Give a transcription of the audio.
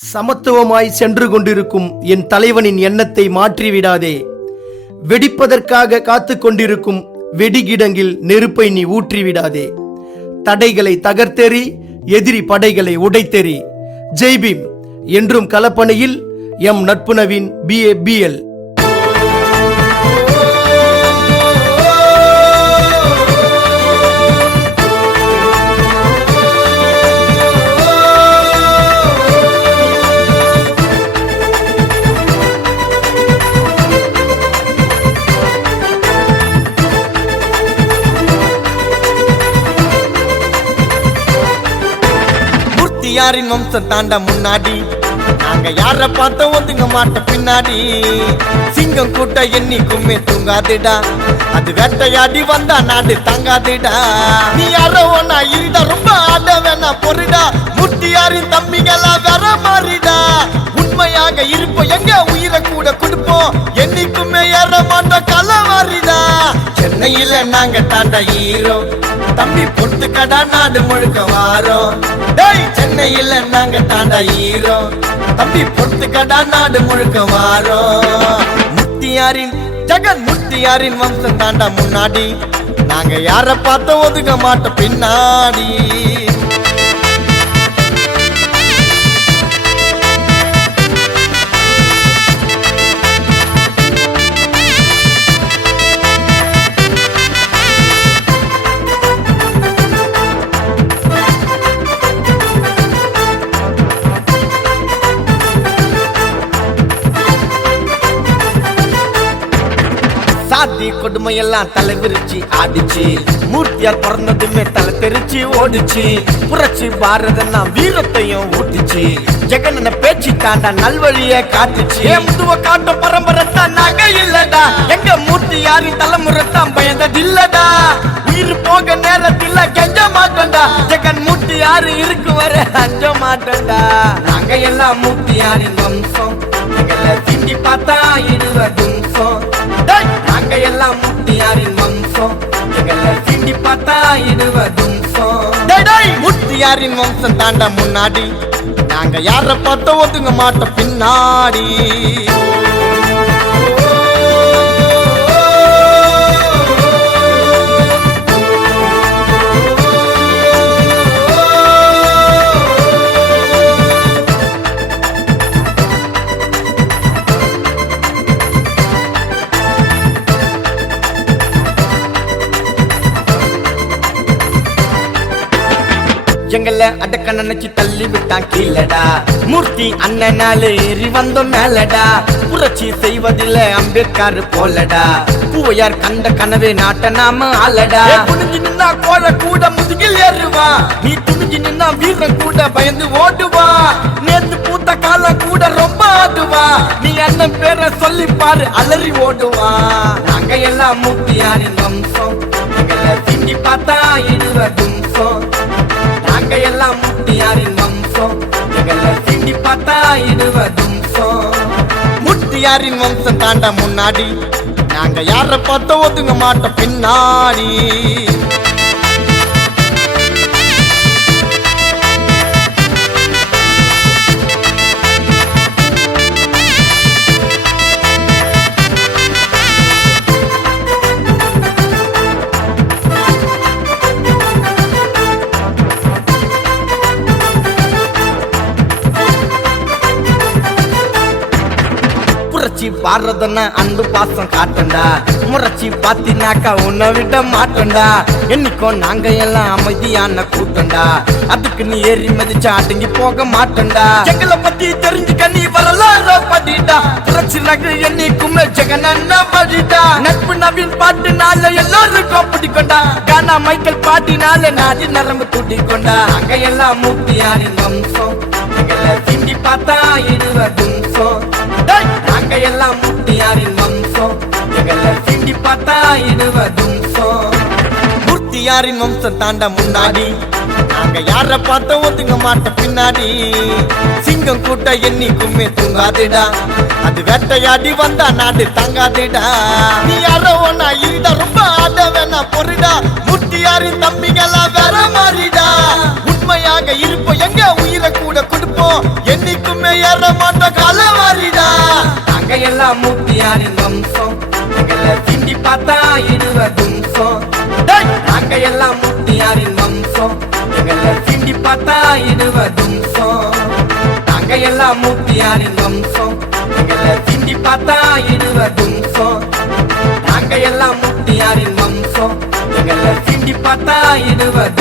சமத்துவமாய் சென்று கொண்டிருக்கும் என் தலைவனின் எண்ணத்தை மாற்றிவிடாதே. வெடிப்பதற்காக காத்து கொண்டிருக்கும் வெடிகிடங்கில் நெருப்பை நீ ஊற்றிவிடாதே. தடைகளை தகர்த்தெறி எதிரி படைகளை உடைத்தெறி. ஜெய்பீம் என்றும் கலப்பணியில் எம் நட்பு நவீன் பிஏ வம்சம் தாண்ட முன்னாடி? நாங்க யார பார்த்த ஒதுங்க மாட்ட பின்னாடி. சிங்கம் கூட்ட என்னைக்குமே தூங்காதுடா. அது வேட்டையாடி வந்தா நாடு தங்காதுடா. நீ யாரோ ஒன்னா இருடா ரொம்ப ஆட வேணா பொருடா முட்டியாரின் தம்பிகளா வேற மாறிடா உண்மையாக இருப்போம் எங்க உயிரை கூட கொடுப்போம். என்னைக்குமே ஏற மாட்டோம் கலவாரிடா சென்னையில நாங்க தாண்ட ஹீரோ. தம்பி பொட்டு கடா நாடு முழுக்க வாரோம். சென்னையில நாங்க தாண்டா ஈரோ தம்பி பொறுத்து கடா நாடு முழுக்க வாரோம் முத்தியாரின் ஜெகன் முத்தியாரின் வம்சம் தாண்டா முன்னாடி. நாங்க யார பார்த்த ஒதுங்க மாட்டோம் பின்னாடி. கொடுமையெல்லாம் தலை விரிச்சு ஆடிச்சு. மூர்த்தியார் பிறந்ததுமே தலை தெரிச்சு ஓடிச்சு. புரட்சி பாரதன்னா வீரத்தையும் ஊட்டிச்சு. ஜெகனன பேச்சு தாண்டா நல்வழிய காட்டுச்சு. ஏன் முதுவ காட்டும் பரம்பரை தான் நாங்க இல்லடா. எங்க மூர்த்தி யாரின் தலைமுறை தான் பயந்தது இல்லடா உயிர் போக நேரத்தில் கெஞ்ச மாட்டோம்டா. ஜெகன் மூர்த்தி யாரு இருக்கு வர அஞ்ச மாட்டோம்டா. நாங்க எல்லாம் மூர்த்தி யாரின் வம்சம் திண்டி பார்த்தா இடுவ டேய், நாங்க எல்லாம் முத்தியாரின் வம்சம். எங்களை திண்டி பார்த்தா இடுவதும் முத்தியாரின் வம்சம் தாண்ட முன்னாடி. நாங்க யார பார்த்த ஒதுங்க மாட்டோம் பின்னாடி. எங்கள அடக்க நினைச்சு தள்ளி விட்டான் கீழடா. மூர்த்தி அண்ணனால ஏறி வந்தோம் மேலடா. புரட்சி செய்வதில்ல அம்பேத்கர் போலடா. பூவையார் கண்ட கனவே நாட்ட நாம ஆலடா குனிஞ்சு நின்னா கோழ கூட முதுகில் ஏறுவா. நீ துணிஞ்சு நின்னா வீர கூட பயந்து ஓடுவா. நேத்து பூத்த கால கூட ரொம்ப ஆடுவா. நீ அண்ணன் பேரை சொல்லி பாரு அலறி ஓடுவா. நாங்க எல்லாம் மூர்த்தியாரின் வம்சம். எங்களை திண்டி பார்த்தா இடுவதும் பார்த்தா இடுவதும் முட்டியாரின் வம்சம் தாண்ட முன்னாடி நாங்க யார பார்த்த ஒதுங்க மாட்டோம் பின்னாடி? பாடுறதுன்னா? அன்பு பாசம் காட்டண்டா முறைச்சி பாத்தினாக்கா உன்னை விட மாட்டண்டா என்னைக்கும் நாங்க எல்லாம் அமைதியான கூட்டண்டா அதுக்கு நீ ஏறி மதிச்சா அடங்கி போக மாட்டண்டா எங்களை பத்தி தெரிஞ்சுக்க நீ வரலாறு படிடா. புரட்சி நகை என்னைக்குமே ஜெகன் படிடா நட்பு நவீன் பாட்டுனால எல்லாருக்கும் பிடிக்கொண்டா கானா மைக்கேல் பாட்டினால நாடி நரம்பு துடிக்கொண்டா அங்க எல்லாம் மூர்த்தியாரின் வம்சம். திண்டி பார்த்தா இடுவ தும்சம் நாங்க எல்லாம் முத்தியாரின் வம்சம். எங்களை திண்டி பார்த்தா இடுவதும் முத்தியாரின் வம்சம் தாண்ட முன்னாடி நாங்க யார பார்த்த ஒதுங்க மாட்ட பின்னாடி. சிங்கம் கூட்ட என்னைக்குமே தூங்காதுடா. அது வேட்டையாடி வந்தா நாடு தாங்காதுடா. நீ யாரோ ஒன்னா இருடா ரொம்ப ஆட வேணா பொருடா முட்டியாரின் தம்பிகளா வேற மாறிடா உண்மையாக இருப்போம் எங்க உயிரை கூட கொடுப்போம். என்னைக்குமே ஏற மாட்டோம் எல்லாம் மூர்த்தியாரின் வம்சம்? எங்களை சிண்டி பார்த்தா இடுவ தும்சம். நாங்க எல்லாம் மூர்த்தியாரின் வம்சம்? எங்களை சிண்டி பார்த்தா இடுவ தும்சம். நாங்க எல்லாம் மூர்த்தியாரின் வம்சம்? எங்களை சிண்டி பார்த்தா இடுவ தும்சம். நாங்க எல்லாம் மூர்த்தியாரின் வம்சம்? எங்களை சிண்டி பார்த்தா இடுவ தும்சம்